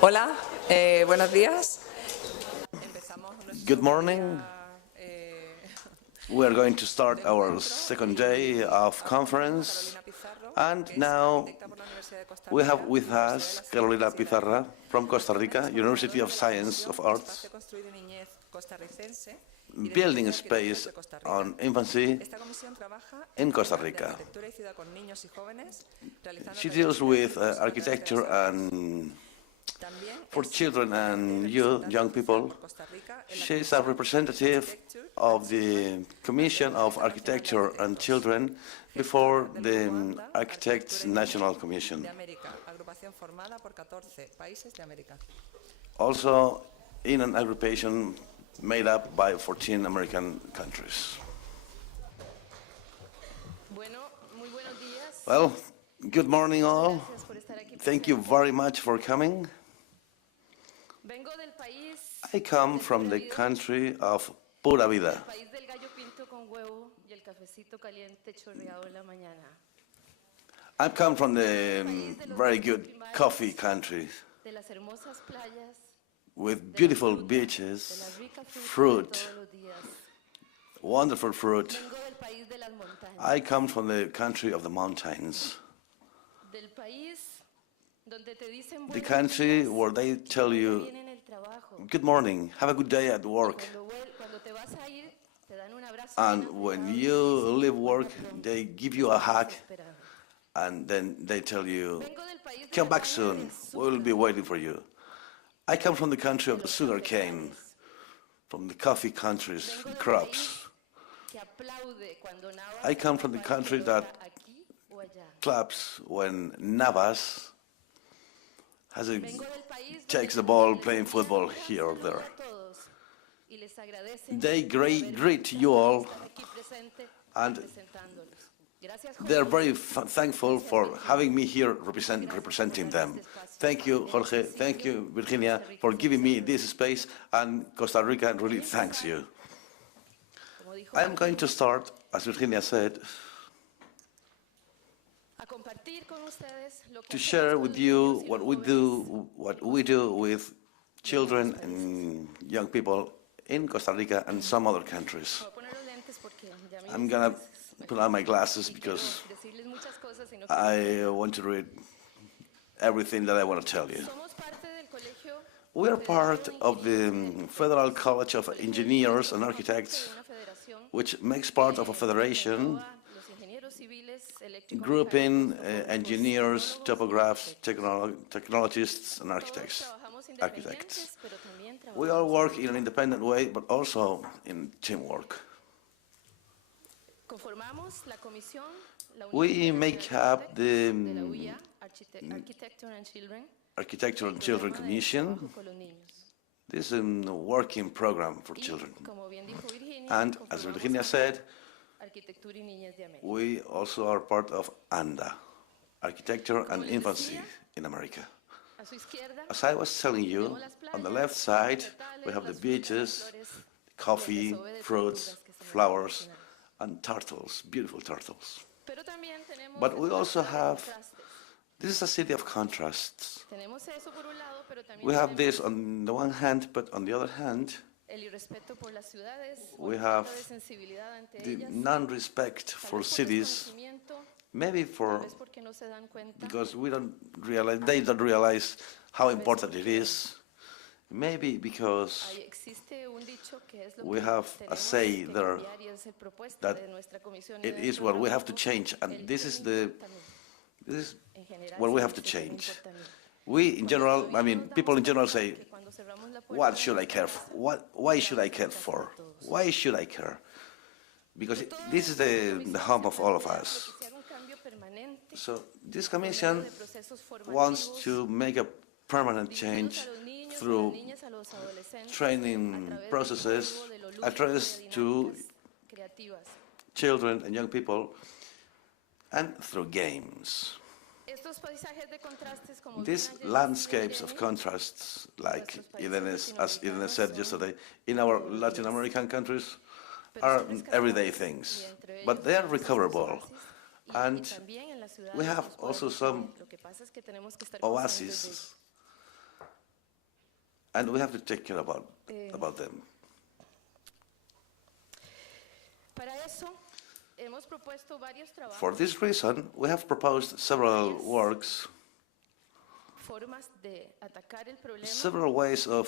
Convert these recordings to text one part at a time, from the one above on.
Hola, buenos días. Good morning. We are going to start our second day of conference, and now we have with us Carolina Pizarro from Costa Rica, University of Science of Arts, building a space on infancy in Costa Rica. She deals with architecture and for children and young people. She is a representative of the Commission of Architecture and Children before the Architects National Commission. Also in an aggregation made up by 14 American countries. Well, good morning all. Thank you very much for coming. I come from the country of pura vida. I come from the very good coffee country with beautiful beaches, fruit, wonderful fruit. I come from the country of the mountains. The country where they tell you, good morning, have a good day at work. And when you leave work, they give you a hug, and then they tell you, come back soon, we'll be waiting for you. I come from the country of the sugar cane, from the coffee country's crops. I come from the country that claps when Navas takes the ball playing football here or there. They greet you all, and they're very thankful for having me here representing them. Thank you, Jorge. Thank you, Virginia, for giving me this space, and Costa Rica really thanks you. I am going to start, as Virginia said, to share with you what we do with children and young people in Costa Rica and some other countries. I'm gonna put on my glasses because I want to read everything that I want to tell you. We are part of the Federal College of Engineers and Architects, which makes part of a federation grouping engineers, topographs, technologists, and architects. We all work in an independent way, but also in teamwork. We make up the Architecture and Children Commission. This is a working program for children. And as Virginia said, we also are part of ANDA, Architecture and Infancy in America. As I was telling you, on the left side, we have the beaches, coffee, fruits, flowers, and turtles, beautiful turtles. But we also have, this is a city of contrasts. We have this on the one hand, but on the other hand, we have the non-respect for cities, maybe because they don't realize how important it is, maybe because we have a say there that it is what we have to change, and this is what we have to change. We in general, people in general say, what should I care for? Why should I care for? Why should I care? Because this is the home of all of us. So this commission wants to make a permanent change through training processes addressed to children and young people and through games. These landscapes of contrasts, like as Irene said yesterday, in our Latin American countries are everyday things, but they are recoverable. And we have also some oases and we have to take care about them. For this reason, we have proposed several works, several ways of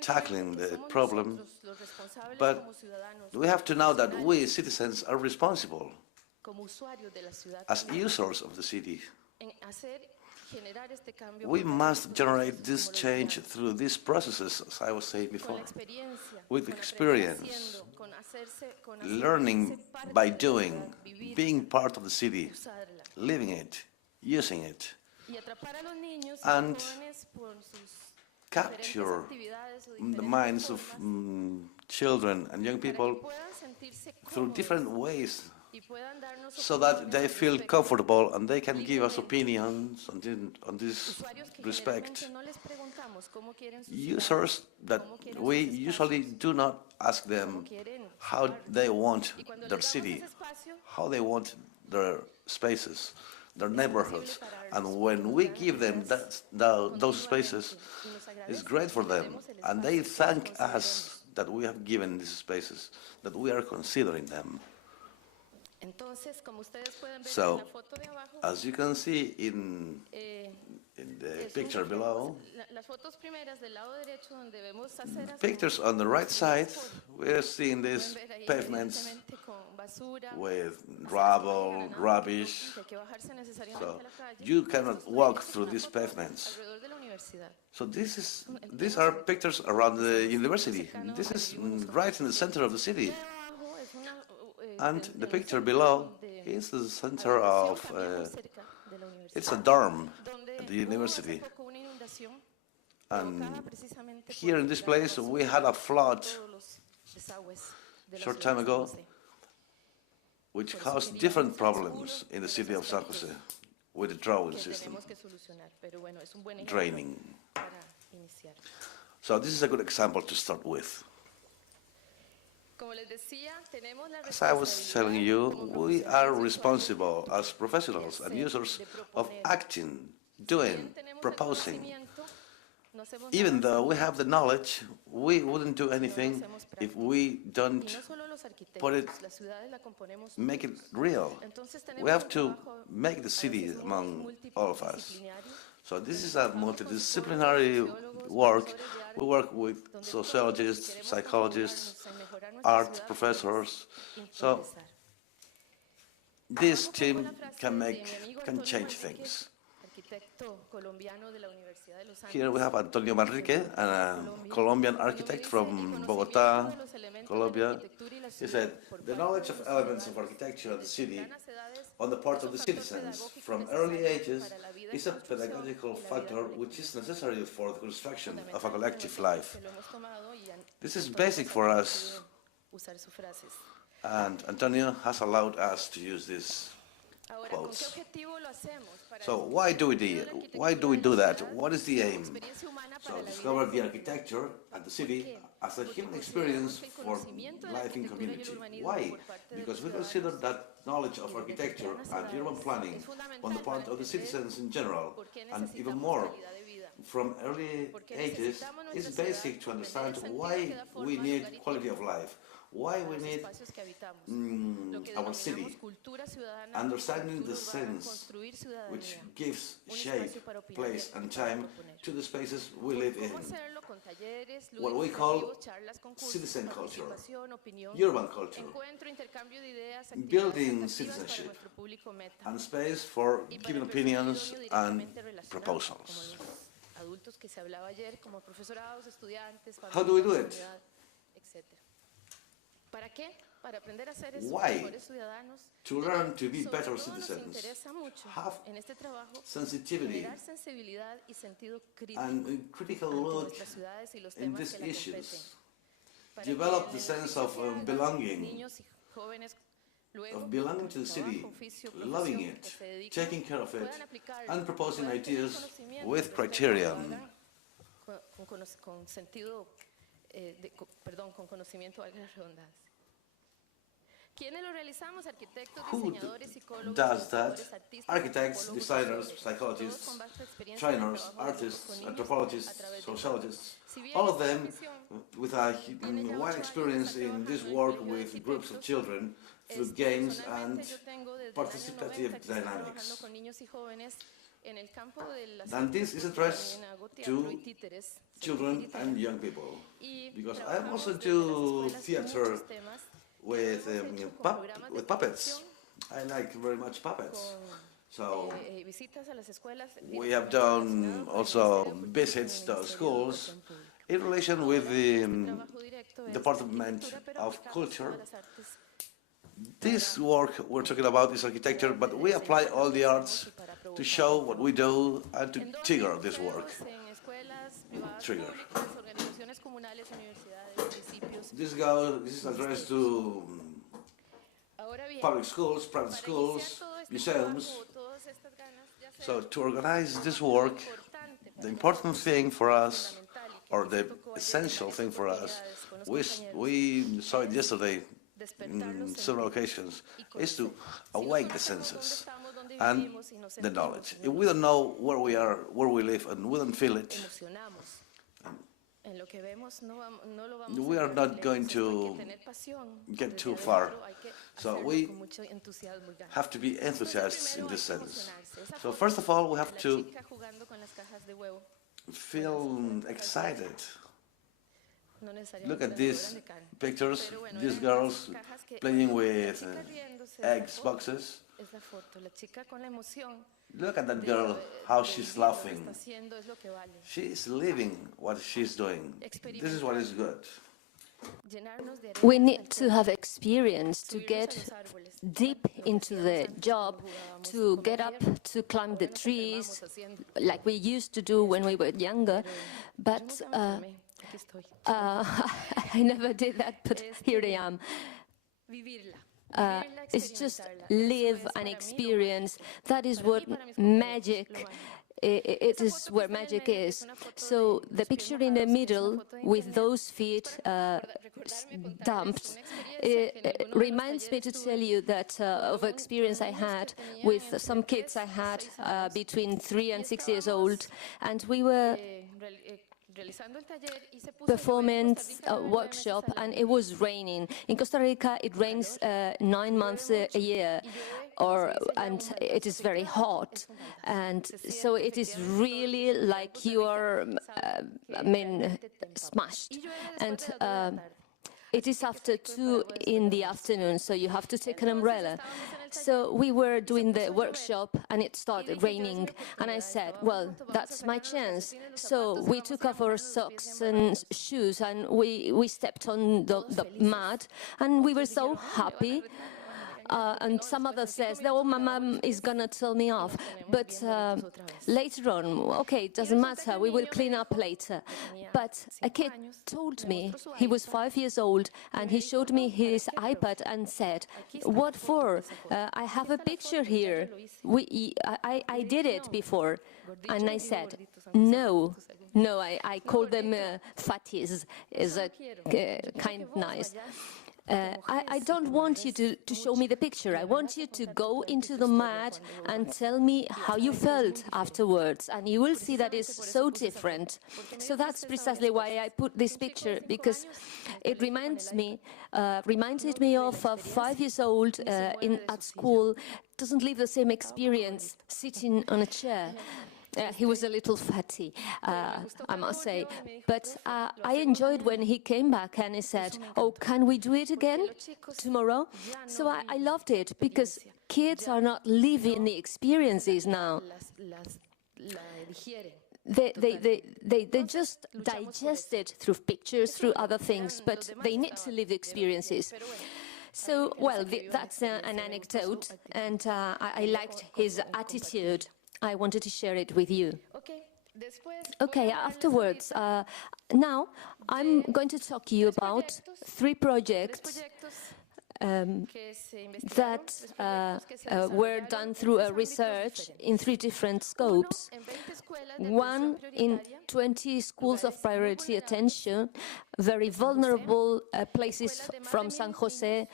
tackling the problem, but we have to know that we, citizens, are responsible as users of the city. We must generate this change through these processes, as I was saying before, with experience, learning by doing, being part of the city, living it, using it, and capture the minds of children and young people through different ways, so that they feel comfortable and they can give us opinions on this respect. Users that we usually do not ask them how they want their city, how they want their spaces, their neighborhoods, and when we give them those spaces, it's great for them, and they thank us that we have given these spaces, that we are considering them. So, as you can see in the picture below, pictures on the right side, we're seeing these pavements with rubble, rubbish. So you cannot walk through these pavements. So these are pictures around the university. This is right in the center of the city. And the picture below is the center of, it's a dorm at the university. And here in this place, we had a flood a short time ago, which caused different problems in the city of San Jose with the drawing system, draining. So this is a good example to start with. As I was telling you, we are responsible as professionals and users of acting, doing, proposing. Even though we have the knowledge, we wouldn't do anything if we don't make it real. We have to make the city among all of us. So this is a multidisciplinary work. We work with sociologists, psychologists, art professors. So this team can change things. Here we have Antonio Manrique, a Colombian architect from Bogota, Colombia. He said, the knowledge of elements of architecture of the city on the part of the citizens from early ages is a pedagogical factor which is necessary for the construction of a collective life. This is basic for us, and Antonio has allowed us to use these quotes. So why do we do that? What is the aim? So discover the architecture and the city as a human experience for life in community. Why? Because we consider that knowledge of architecture and urban planning on the part of the citizens in general, and even more from early ages, is basic to understand why we need quality of life, why we need our city, understanding the sense which gives shape, place and time to the spaces we live in. What we call citizen culture, urban culture, building citizenship, and space for giving opinions and proposals. How do we do it? Why? To learn to be better citizens, have sensitivity and critical look in these issues, develop the sense of belonging to the city, loving it, taking care of it, and proposing ideas with criterion. Who does that? Architects, designers, psychologists, trainers, artists, anthropologists, sociologists, all of them with a wide experience in this work with groups of children through games and participative dynamics. And this is addressed to children and young people, because I also do theater with puppets. I like very much puppets. So we have done also visits to schools in relation with the Department of Culture. This work we're talking about is architecture, but we apply all the arts to show what we do and to trigger this work. This is addressed to public schools, private schools, museums. So to organize this work, the important thing for us, or the essential thing for us, we saw it yesterday in several occasions, is to awake the senses and the knowledge. If we don't know where we are, where we live, and we don't feel it, we are not going to get too far. So we have to be enthusiasts in this sense. So first of all, we have to feel excited. Look at these pictures, these girls playing with eggs boxes. Look at that girl, how she's laughing. She is living what she's doing. This is what is good. We need to have experience to get deep into the job, to get up, to climb the trees, like we used to do when we were younger. But I never did that, but here I am. It's just live an experience. That is what magic, it is where magic is. So the picture in the middle with those feet dumped, it reminds me to tell you that of experience I had with some kids I had between 3 and 6 years old, and we were performing a workshop, and it was raining. In Costa Rica, it rains 9 months a year, and it is very hot, and so it is really like you are, smashed. And it is after 2 in the afternoon, so you have to take an umbrella. So we were doing the workshop, and it started raining, and I said, well, that's my chance. So we took off our socks and shoes, and we stepped on the mud, and we were so happy. And some other says, oh, my mom is going to tell me off. But later on, okay, it doesn't matter, we will clean up later. But a kid told me, he was 5 years old, and he showed me his iPad and said, what for? I have a picture here. I did it before. And I said, no, I call them fatties, is a kind nice. I don't want you to show me the picture. I want you to go into the mud and tell me how you felt afterwards, and you will see that it's so different. So that's precisely why I put this picture, because it reminded me of 5 years old at school, doesn't live the same experience sitting on a chair. He was a little fatty, I must say, but I enjoyed when he came back and he said, oh, can we do it again tomorrow? So I loved it, because kids are not living the experiences now. They just digest it through pictures, through other things, but they need to live the experiences. So, well, that's an anecdote, and I liked his attitude. I wanted to share it with you. Okay, afterwards, now I'm going to talk to you about 3 projects that were done through a research in 3 different scopes. One in 20 schools of priority attention, very vulnerable places from San Jose,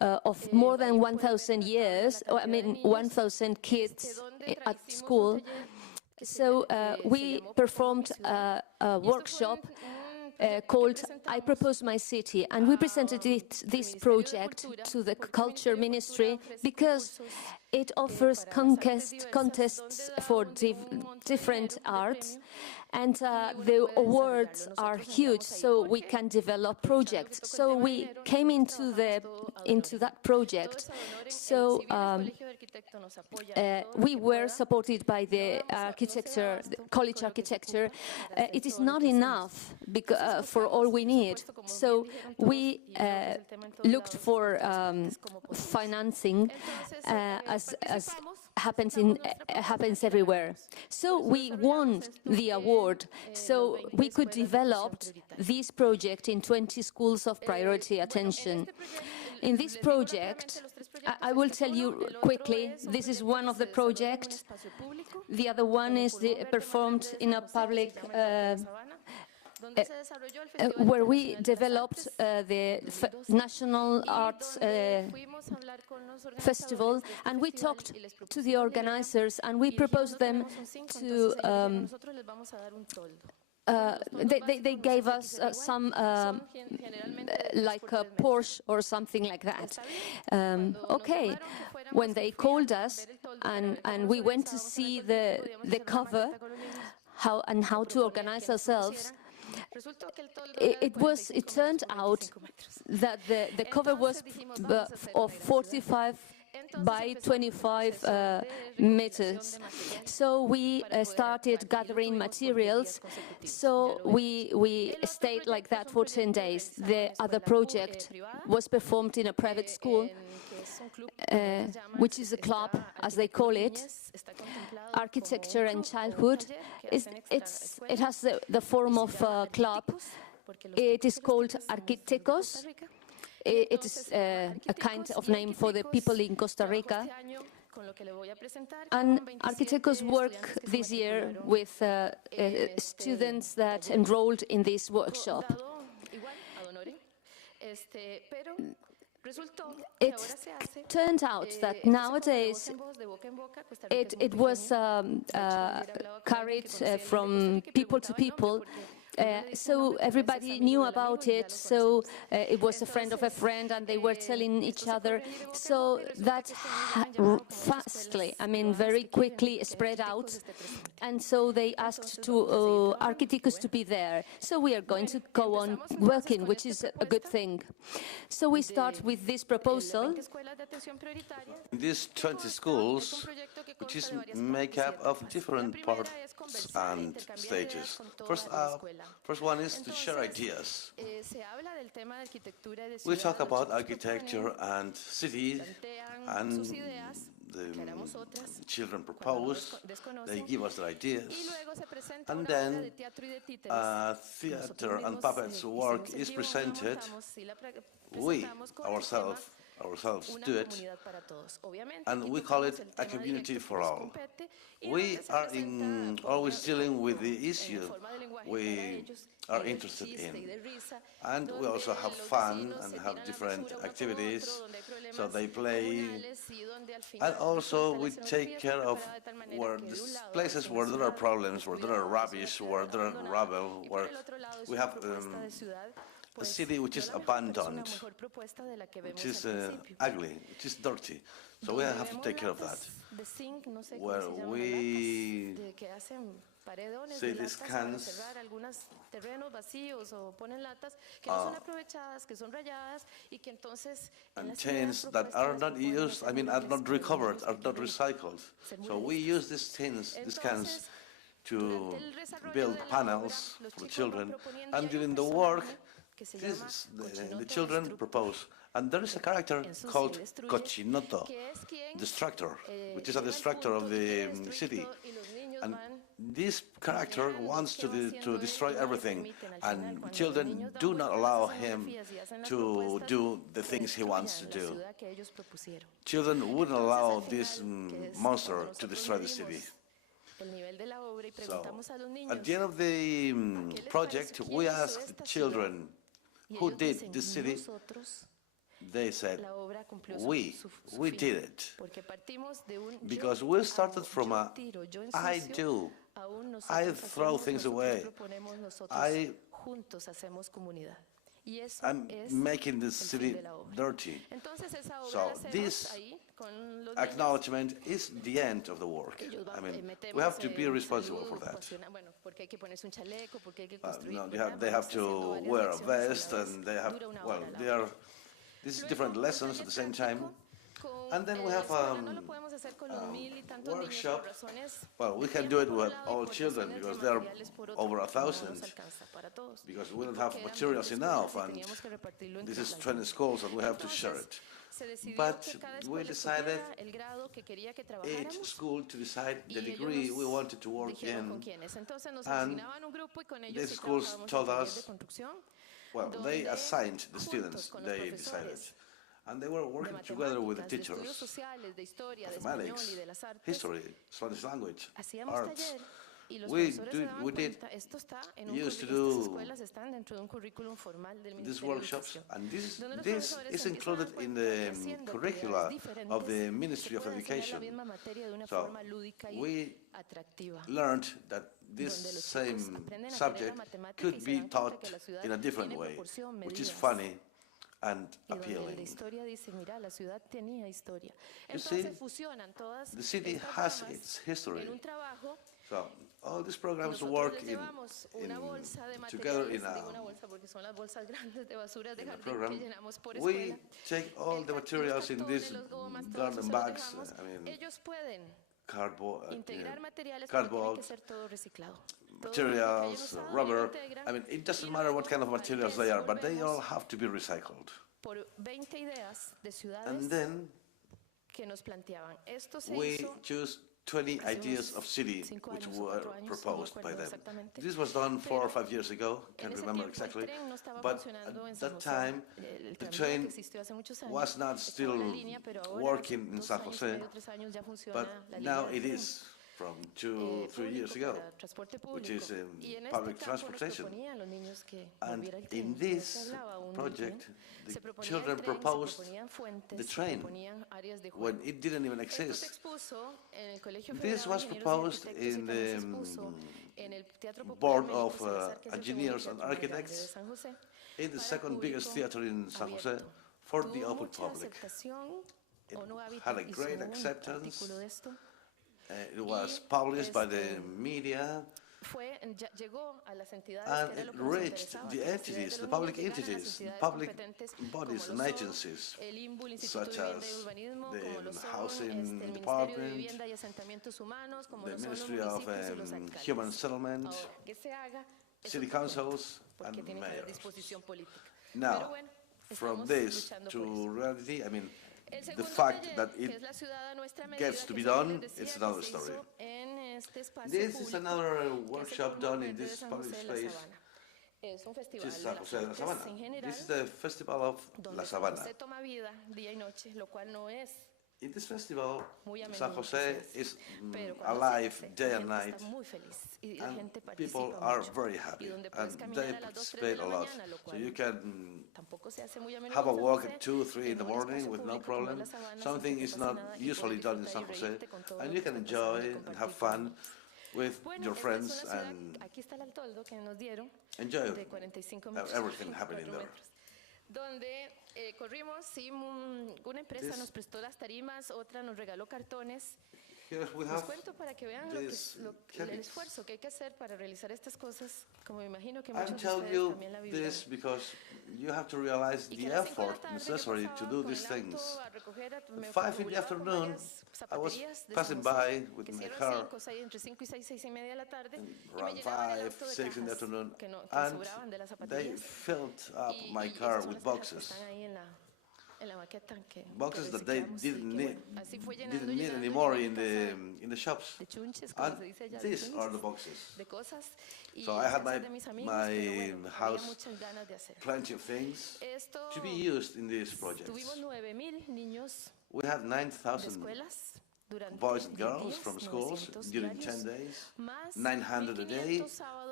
of more than 1,000 years, 1,000 kids at school. So we performed a workshop called I Propose My City, and we presented this project to the Culture Ministry because it offers contests for different arts, and the awards are huge, so we can develop projects. So we came into that project. So we were supported by the architecture, the college architecture. It is not enough for all we need. So we looked for financing as happens everywhere. So we won the award. So we could develop this project in 20 schools of priority attention. In this project, I will tell you quickly, this is one of the projects. The other one is performed in a public where we developed the National Arts Festival, and we talked to the organizers, and we proposed them to they gave us some like a Porsche or something like that. Okay, when they called us and we went to see the cover, how to organize ourselves, it turned out that the cover was of 45 by 25 meters. So we started gathering materials. So we stayed like that for 10 days. The other project was performed in a private school, which is a club, as they call it, Architecture and Childhood. It has the form of a club. It is called Arquitecos. It is a kind of name for the people in Costa Rica. And Arquitectos work this year with students that enrolled in this workshop. It turned out that nowadays it was carried from people to people. So everybody knew about it, so it was a friend of a friend, and they were telling each other. So that fastly, very quickly spread out, and so they asked to Arquitectos to be there. So we are going to go on working, which is a good thing. So we start with this proposal. These 20 schools, which is made up of different parts and stages. First one is to share ideas. We talk about architecture and cities, and the children propose, they give us their ideas, and then theater and puppets work is presented. We ourselves do it, and we call it a community for all. We are always dealing with the issue we are interested in, and we also have fun and have different activities, so they play, and also we take care of places where there are problems, where there are rubbish, where there are rubble, where we have a city which is abandoned, which is ugly, which is dirty. So we have to take care of that. Where we see these cans and chains that are not used, are not recovered, are not recycled. So we use these cans to build panels for children, and during the work, the children propose. And there is a character called Cochinoto, destructor, which is a destructor of the city. And this character wants to destroy everything, and children do not allow him to do the things he wants to do. Children wouldn't allow this monster to destroy the city. So, at the end of the project, we asked the children who did this city they said, we did it. Because we started from a I do. I throw things away. I'm making the city dirty. So this acknowledgement is the end of the work. I mean, we have to be responsible for that. They have to wear a vest, and they have, well, these different lessons at the same time. And then we have a workshop. Well, we can do it with all children because there are over 1,000, because we don't have materials enough, and this is 20 schools and we have to share it. But we decided each school to decide the degree we wanted to work in, and these schools told us, well, they assigned the students, they decided. And they were working together with the teachers, mathematics, history, Spanish language, arts. We used to do these workshops, and this is included in the curricula of the Ministry of Education. So we learned that this same subject could be taught in a different way, which is funny and appealing. You see, the city has its history. So all these programs work together in a program. We take all the materials in these garden bags, I mean, cardboard, materials, rubber. I mean, it doesn't matter what kind of materials they are, but they all have to be recycled. And then we choose 20 ideas of city which were proposed by them. This was done 4 or 5 years ago, can't remember exactly, but at that time the train was not still working in San Jose, but now it is from 2-3 years ago, which is public transportation. And in this project, the children proposed the train when it didn't even exist. This was proposed in the Board of Engineers and Architects in the second biggest theater in San Jose for the open public. It had a great acceptance. It was published by the media, and it reached the entities, the public entities, the public bodies and agencies, such as the Housing Department, the Ministry of Human Settlement, city councils, and mayors. Now, from this to reality, I mean, the fact that it gets to be done, it's another story. This is another workshop done in this public space, which is San Jose de la Sabana. This is the Festival of La Sabana. In this festival, San Jose is alive day and night, and people are very happy, and they participate a lot. So you can have a walk at 2-3 in the morning with no problem. Something is not usually done in San Jose, and you can enjoy and have fun with your friends and enjoy everything happening there. Una empresa nos prestó las tarimas, otra nos regaló cartones. Les cuento para que vean el esfuerzo que hay que hacer para realizar estas cosas, como me imagino que muchos de ustedes también la vivieron. This because you have to realize the effort necessary to do these things. At 5 in the afternoon, I was passing by with my car around 5, 6 in the afternoon, and they filled up my car with boxes. Boxes that they didn't need anymore in the shops. And these are the boxes. So I had my house plenty of things to be used in these projects. We had 9,000 boys and girls from schools during 10 days, 900 a day,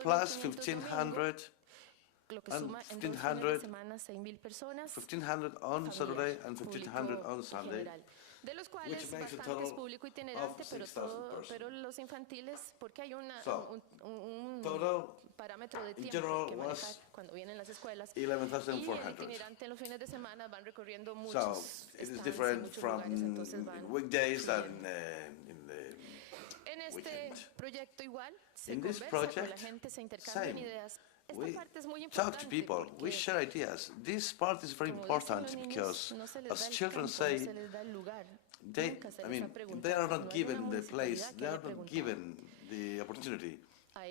plus 1,500 and 1,500 on Saturday and 1,500 on Sunday, which makes a total of 6,000 persons. So, total in general was 11,400. So, it is different from weekdays than in the weekend. In this project, same. We talk to people, we share ideas. This part is very important because, as children say, they are not given the place, they are not given the opportunity.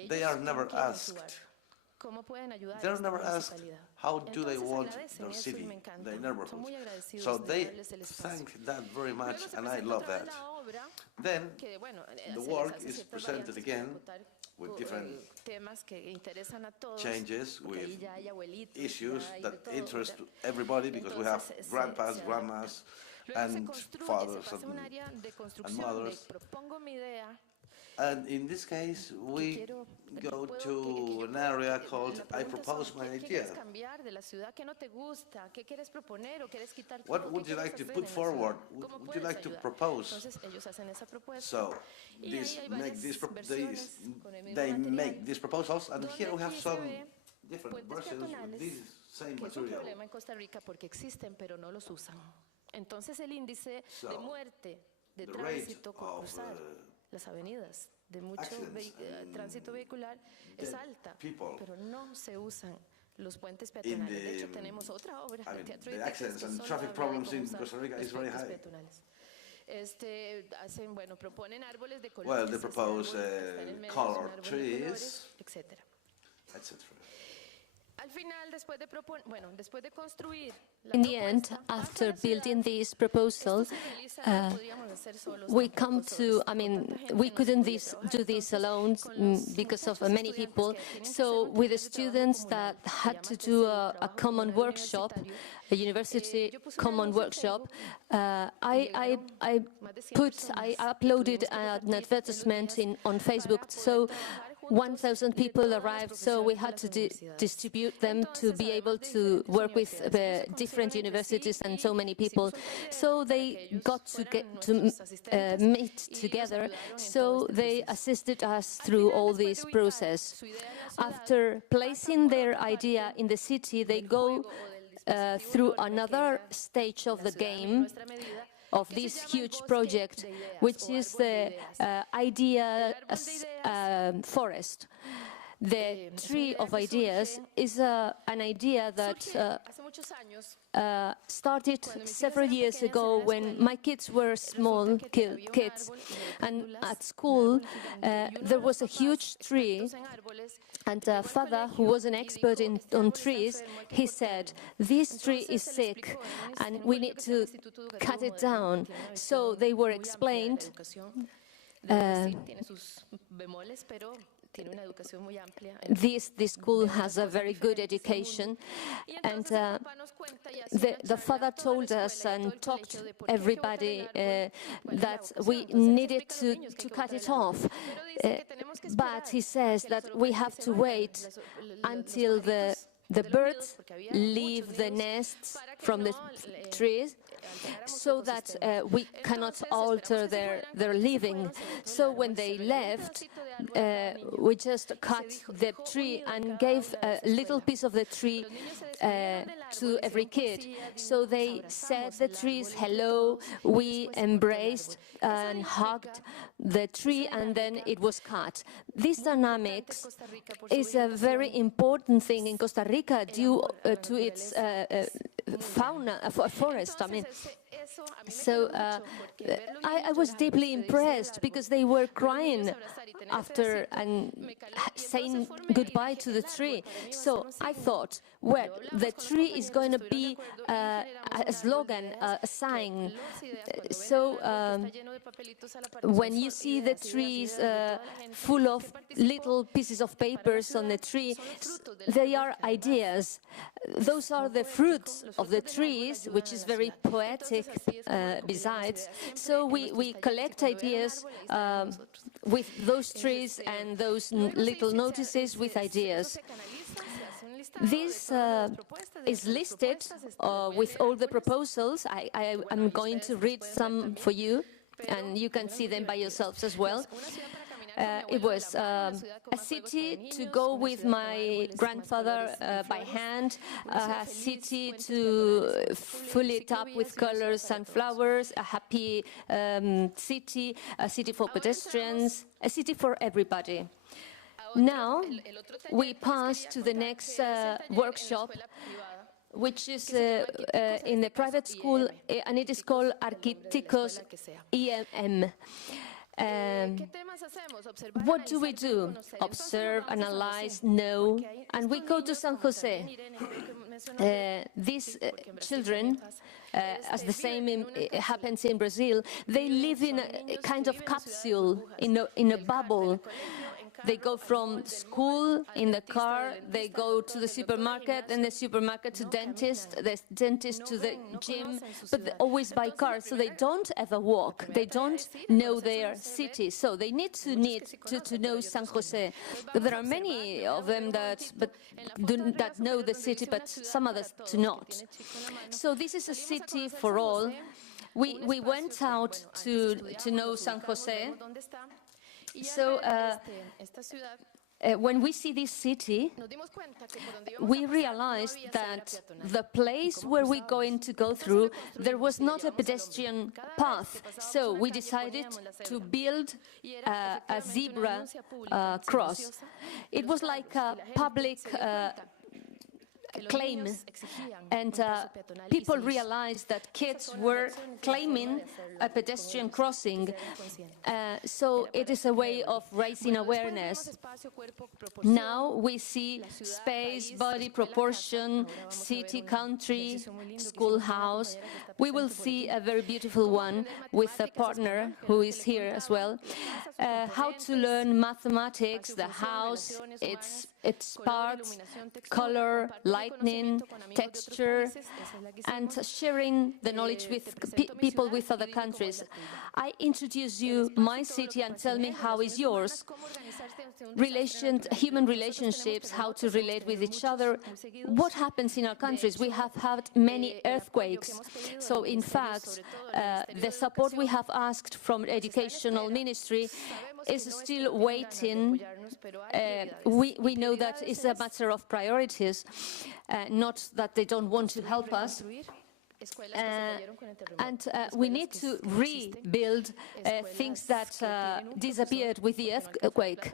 They are never asked. They are never asked how do they want their city, their neighborhood. So they thank that very much, and I love that. Then the work is presented again with different changes, with issues that interest everybody, because we have grandpas, grandmas, and fathers and mothers. And in this case, we go to an area called I Propose My Idea. What would you like to put forward? What would you like to propose? So they make these proposals, and here we have some different versions with this same material. So, the rate of las avenidas de mucho tránsito vehicular es alta, pero no se usan los puentes peatonales. De hecho, tenemos otra obra de teatro y accidents and traffic problems in Costa Rica is very high. Proponen árboles de colores. Well, they propose colored trees, etc. etc. In the end, after building this proposal, we come to, we couldn't do this alone because of many people. So with the students that had to do a common workshop, a university common workshop, I uploaded an advertisement on Facebook. So 1,000 people arrived, so we had to distribute them to be able to work with different universities and so many people. So they got to meet together, so they assisted us through all this process. After placing their idea in the city, they go through another stage of the game, of this huge project, which is the idea forest. The tree of ideas is an idea that started several years ago when my kids were small kids, and at school there was a huge tree, and a father who was an expert on trees, he said, this tree is sick and we need to cut it down. So they were explained this school has a very good education, and the father told us and talked everybody that we needed to cut it off, but he says that we have to wait until the birds leave the nests from the trees, so that we cannot alter their living. So when they left, we just cut the tree and gave a little piece of the tree to every kid. So they said the trees hello, we embraced and hugged the tree, and then it was cut. This dynamics is a very important thing in Costa Rica due to its fauna, forest. So I was deeply impressed because they were crying after and saying goodbye to the tree. So I thought, well, the tree is going to be a slogan, a sign. So when you see the trees full of little pieces of papers on the tree, they are ideas. Those are the fruits of the trees, which is very poetic besides. So we collect ideas with those trees and those little notices with ideas. This is listed with all the proposals. I'm going to read some for you, and you can see them by yourselves as well. It was a city to go with my grandfather by hand, a city to fill it up with colors and flowers, a happy city, a city for pedestrians, a city for everybody. Now we pass to the next workshop, which is in the private school, and it is called Arquitectos IM. What do we do? Observe, analyze, know, and we go to San Jose. These children, as the same happens in Brazil, they live in a kind of capsule, in a bubble. They go from school in the car, they go to the supermarket, and the supermarket to the dentist to the gym, but always by car, so they don't ever walk. They don't know their city, so they need to know San Jose. There are many of them that know the city, but some others do not. So this is a city for all. We went out to know San Jose. So when we see this city, we realized that the place where we're going to go through, there was not a pedestrian path. So we decided to build a zebra cross. It was like a public claim, and people realized that kids were claiming a pedestrian crossing, so it is a way of raising awareness. Now we see space, body, proportion, city, country, schoolhouse. We will see a very beautiful one with a partner who is here as well. How to learn mathematics, the house, its parts, color, lighting, texture, and sharing the knowledge with people with other countries. I introduce you my city and tell me how is yours. Human relationships, how to relate with each other. What happens in our countries? We have had many earthquakes. So in fact, the support we have asked from educational ministry is still waiting. We know that it's a matter of priorities, not that they don't want to help us. And we need to rebuild things that disappeared with the earthquake.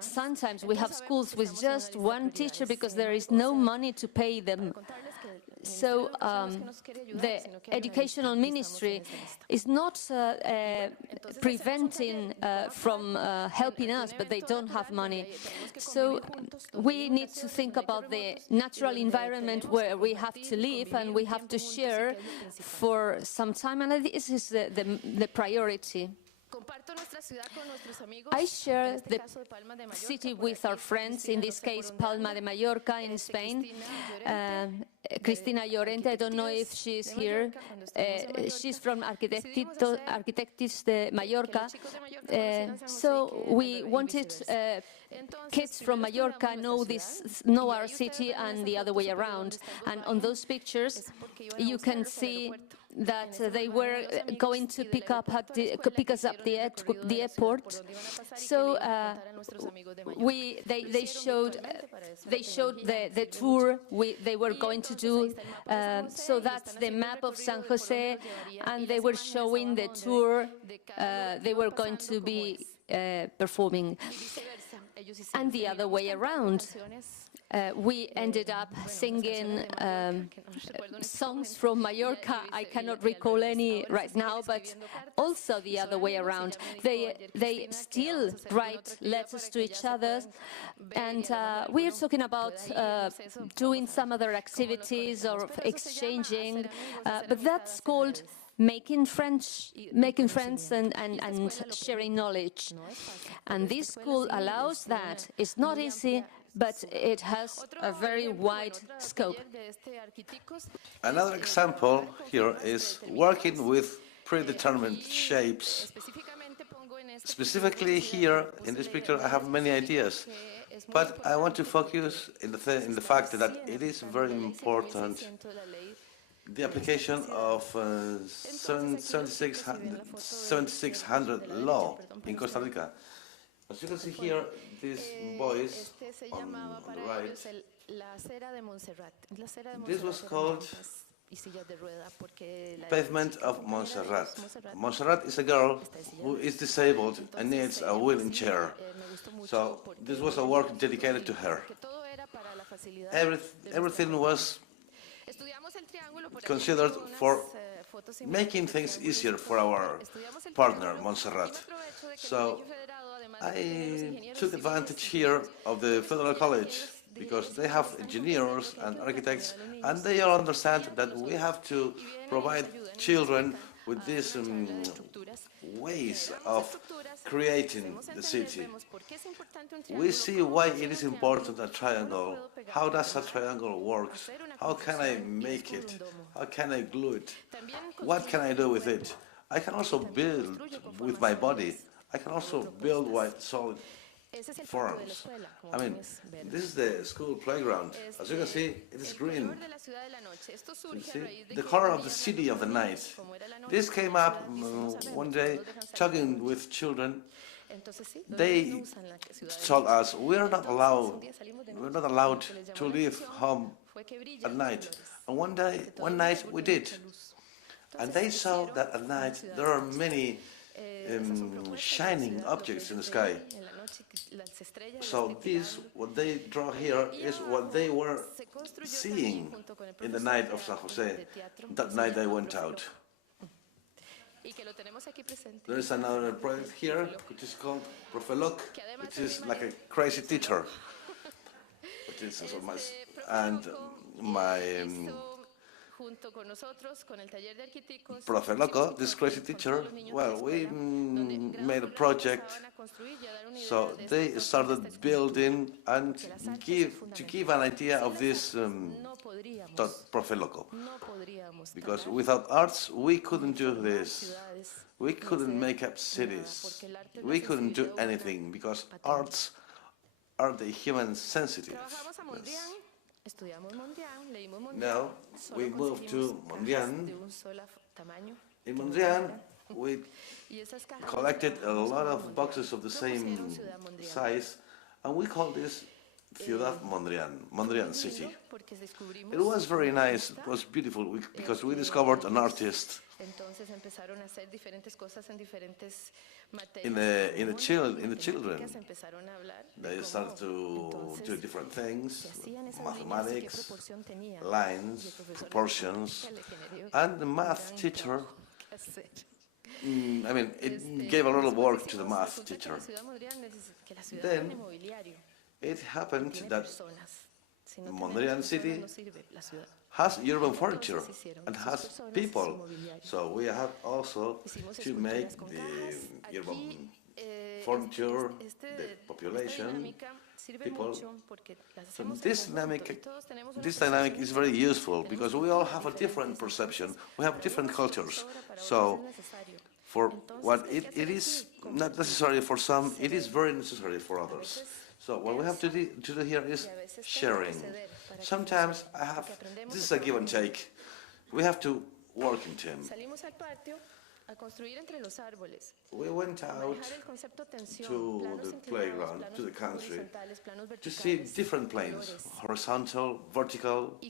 Sometimes we have schools with just one teacher because there is no money to pay them. So the educational ministry is not preventing from helping us, but they don't have money. So we need to think about the natural environment where we have to live and we have to share for some time, and this is the priority. I share the city with our friends, in this case Palma de Mallorca in Spain. Cristina Llorente, I don't know if she's here. She's from Arquitectos de Mallorca. So we wanted kids from Mallorca know our city and the other way around. And on those pictures, you can see that they were going to pick us up at the airport. So they showed the tour they were going to do. So that's the map of San Jose, and they were showing the tour they were going to be performing. And the other way around. We ended up singing songs from Mallorca. I cannot recall any right now, but also the other way around. They still write letters to each other, and we are talking about doing some other activities or exchanging, but that's called making friends and sharing knowledge. And this school allows that. It's not easy, but it has a very wide scope. Another example here is working with predetermined shapes. Specifically here in this picture, I have many ideas. But I want to focus in the fact that it is very important the application of 7600 law in Costa Rica. As you can see here, these boys on the right, this was called Pavement of Montserrat. Montserrat is a girl who is disabled and needs a wheeling chair. So this was a work dedicated to her. Everything was considered for making things easier for our partner, Montserrat. So I took advantage here of the Federal College because they have engineers and architects, and they all understand that we have to provide children with these ways of creating the city. We see why it is important a triangle. How does a triangle work? How can I make it? How can I glue it? What can I do with it? I can also build with my body. I can also build with solid forms. I mean, this is the school playground. As you can see, it is green. You see, the color of the city of the night. This came up one day, talking with children. They told us we're not allowed to leave home at night. And one night we did. And they saw that at night there are many shining objects in the sky. So this, what they draw here, is what they were seeing in the night of San Jose. That night they went out. There is another project here, which is called Profeloc, which is like a crazy teacher. And my Profe Loco, this crazy teacher, well, we made a project, so they started building and to give an idea of this Profe Loco. Because without arts, we couldn't do this. We couldn't make up cities. We couldn't do anything, because arts are the human sensitive. Yes. Now we moved to Mondian. In Mondian, we collected a lot of boxes of the same size, and we call this Ciudad Mondrian City. It was very nice, it was beautiful, because we discovered an artist in the children. They started to do different things, mathematics, lines, proportions, and the math teacher, I mean, it gave a lot of work to the math teacher. Then it happened that Mondrian City has urban furniture and has people, so we have also to make the urban furniture, the population, people. So this dynamic is very useful, because we all have a different perception, we have different cultures. So for what it is not necessary for some, it is very necessary for others. So what we have to do here is sharing. Sometimes this is a give and take. We have to work in team. We went out to the playground, to the country, to see different planes, horizontal, vertical,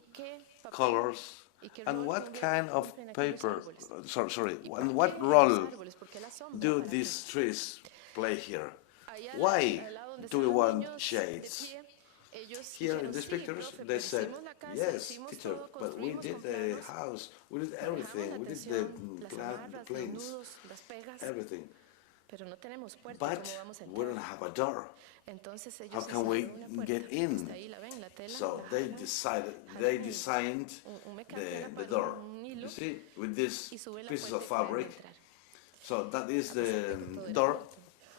colors, and what kind of and what role do these trees play here? Why do we want shades? Here in these pictures, they said, yes, teacher, but we did the house, we did everything, we did the planes, everything. But we don't have a door. How can we get in? So they designed the door, you see, with these pieces of fabric. So that is the door,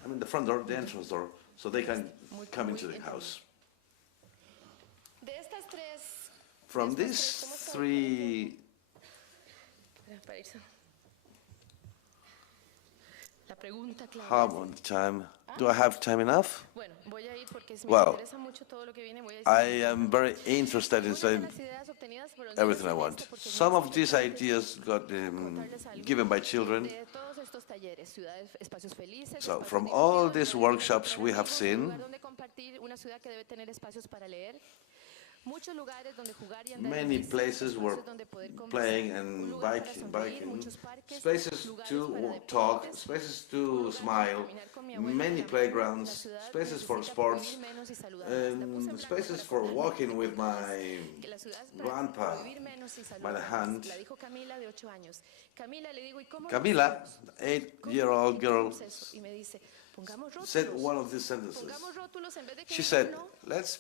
I mean the front door, the entrance door, so they can come into the house. From these three How much time? Do I have time enough? Well, I am very interested in saying everything I want. Some of these ideas got given by children. So from all these workshops we have seen, many places were playing and biking, spaces to talk, spaces to smile, many playgrounds, spaces for sports, spaces for walking with my grandpa by the hand. Camila, 8-year-old girl, said one of these sentences. She said, let's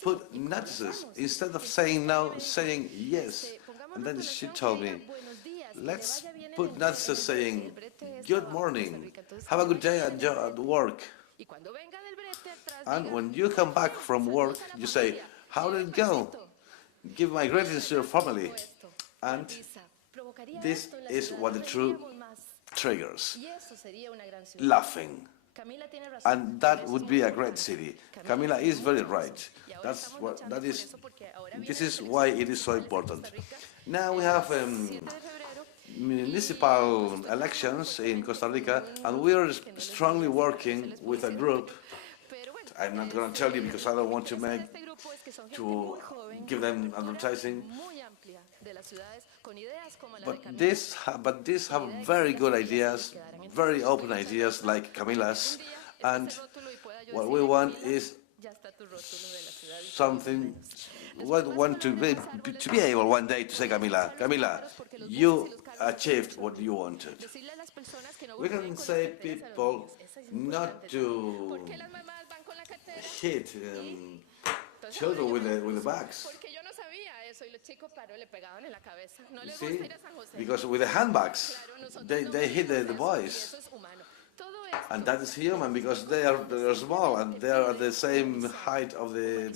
put notices. Instead of saying no, saying yes. And then she told me, let's put notices saying, good morning, have a good day at work. And when you come back from work, you say, how did it go? Give my greetings to your family. And this is what the truth triggers. Laughing. And that would be a great city. Camila is very right. This is why it is so important. Now we have municipal elections in Costa Rica, and we are strongly working with a group. I'm not going to tell you because I don't want to give them advertising. But these have very good ideas, very open ideas like Camila's, and what we want is something. We want to be able one day to say, Camila, you achieved what you wanted. We can say people not to hit children with the bags. See? Because with the handbags, they hit the boys. And that is human because they're small and they are at the same height of the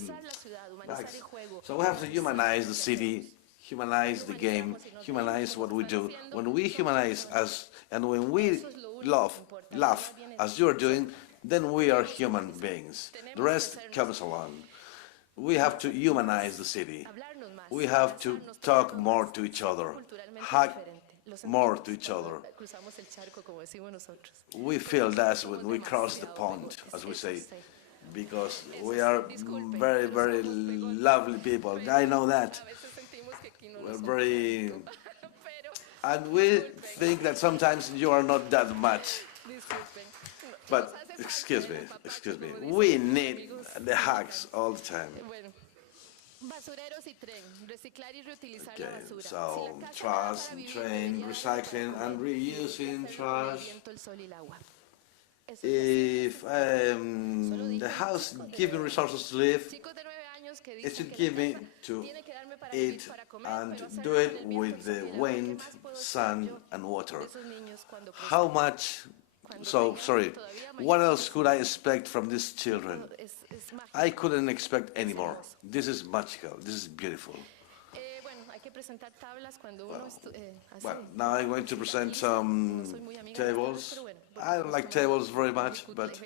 bags. So we have to humanize the city, humanize the game, humanize what we do. When we humanize us and when we laugh as you're doing, then we are human beings. The rest comes along. We have to humanize the city. We have to talk more to each other, hug more to each other. We feel that when we cross the pond, as we say, because we are very, very lovely people. I know that. We're very... And we think that sometimes you are not that much. But, excuse me, we need the hugs all the time. Okay, so trash, train, recycling and reusing trash. If the house gives me resources to live, it should give me to eat and do it with the wind, sun and water. How much... So, sorry, what else could I expect from these children? I couldn't expect any more. This is magical. This is beautiful. Well, now I'm going to present some tables. I don't like tables very much, but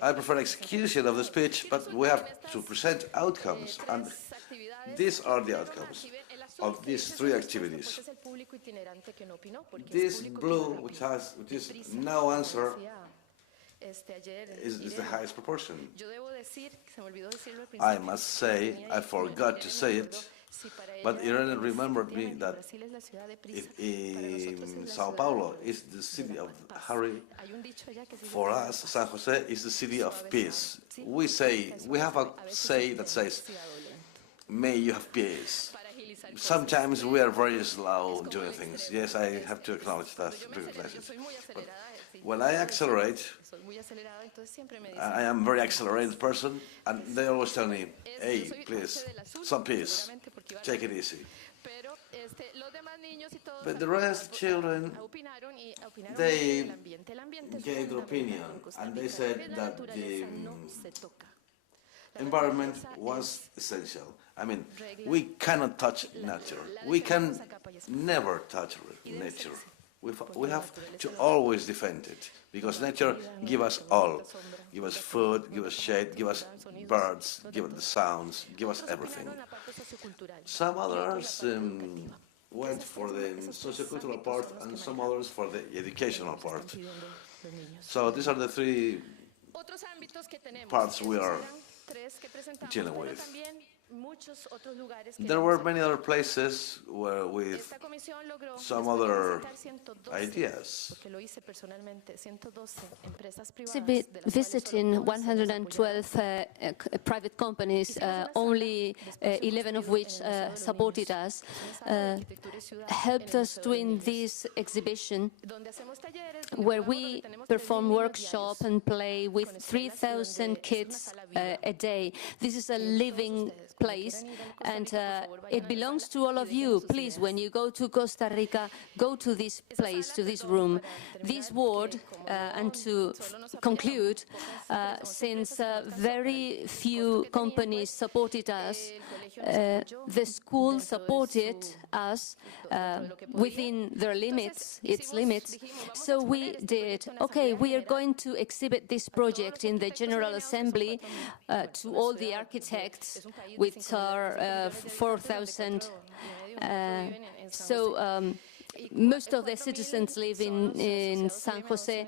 I prefer execution of the speech, but we have to present outcomes, and these are the outcomes of these three activities. This blue, which is no answer, is the highest proportion. I must say, I forgot to say it, but Irene remembered me that in Sao Paulo is the city of hurry. For us, San Jose is the city of peace. We have a say that says, may you have peace. Sometimes we are very slow doing things. Yes, I have to acknowledge that, recognize it. But when I accelerate, I am a very accelerated person, and they always tell me, hey, please, some peace, take it easy. But the rest children, they gave their opinion, and they said that the environment was essential. I mean, we cannot touch nature. We can never touch nature. we have to always defend it, because nature gives us all. Give us food, give us shade, give us birds, give us the sounds, give us everything. Some others went for the sociocultural part and some others for the educational part. So these are the three parts we are dealing with. There were many other places where with some other ideas. Visiting 112 private companies, only 11 of which supported us, helped us doing this exhibition where we perform workshop and play with 3,000 kids a day. This is a living place, and it belongs to all of you. Please, when you go to Costa Rica, go to this place, to this room. This ward, and to conclude, since very few companies supported us, the school supported us within their limits, its limits. So we did, okay, we are going to exhibit this project in the General Assembly to all the architects, with our 4,000. Most of the citizens live in San Jose,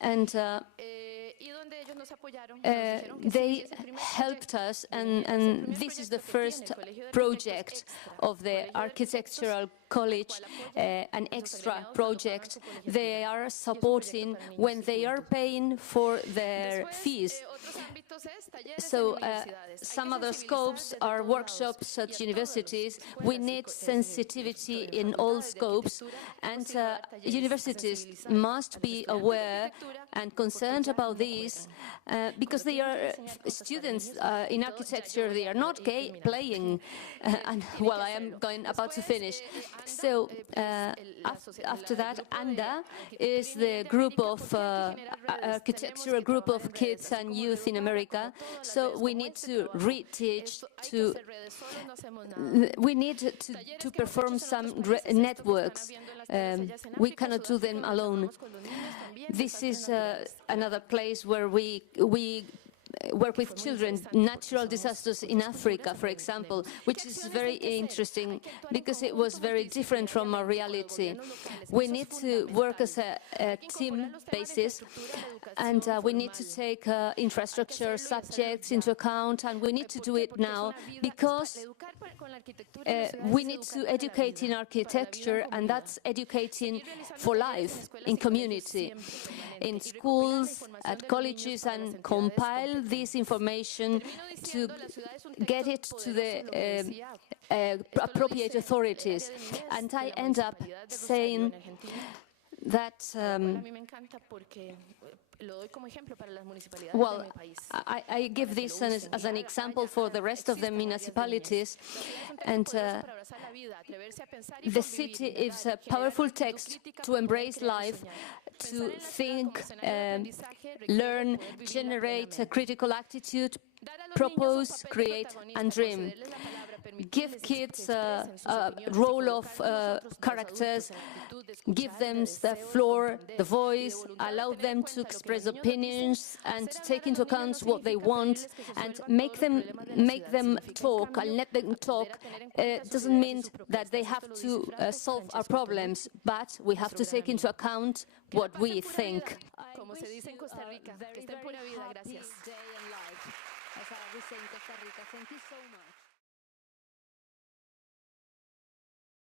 and they helped us, and this is the first project of the architectural college, an extra project they are supporting when they are paying for their fees. So some other scopes are workshops at universities. We need sensitivity in all scopes, and universities must be aware and concerned about this, because they are students in architecture. They are not playing, and well, I am about to finish. So after that, ANDA is the group of architectural group of kids and youth in America. So we need to reteach, we need to perform some networks. We cannot do them alone. This is another place where we work with children, natural disasters in Africa, for example, which is very interesting because it was very different from our reality. We need to work as a team basis, and we need to take infrastructure subjects into account, and we need to do it now because we need to educate in architecture, and that's educating for life in community, in schools, at colleges, and compile this information to get it to the appropriate authorities. And I end up saying that, well, I give this as an example for the rest of the municipalities, and the city is a powerful text to embrace life, to think, learn, generate a critical attitude, propose, create, and dream. Give kids a role of characters, give them the floor, the voice, allow them to express opinions and to take into account what they want, and make them talk and let them talk. Doesn't mean that they have to solve our problems, but we have to take into account what we think. As we say in Costa Rica, thank you so much.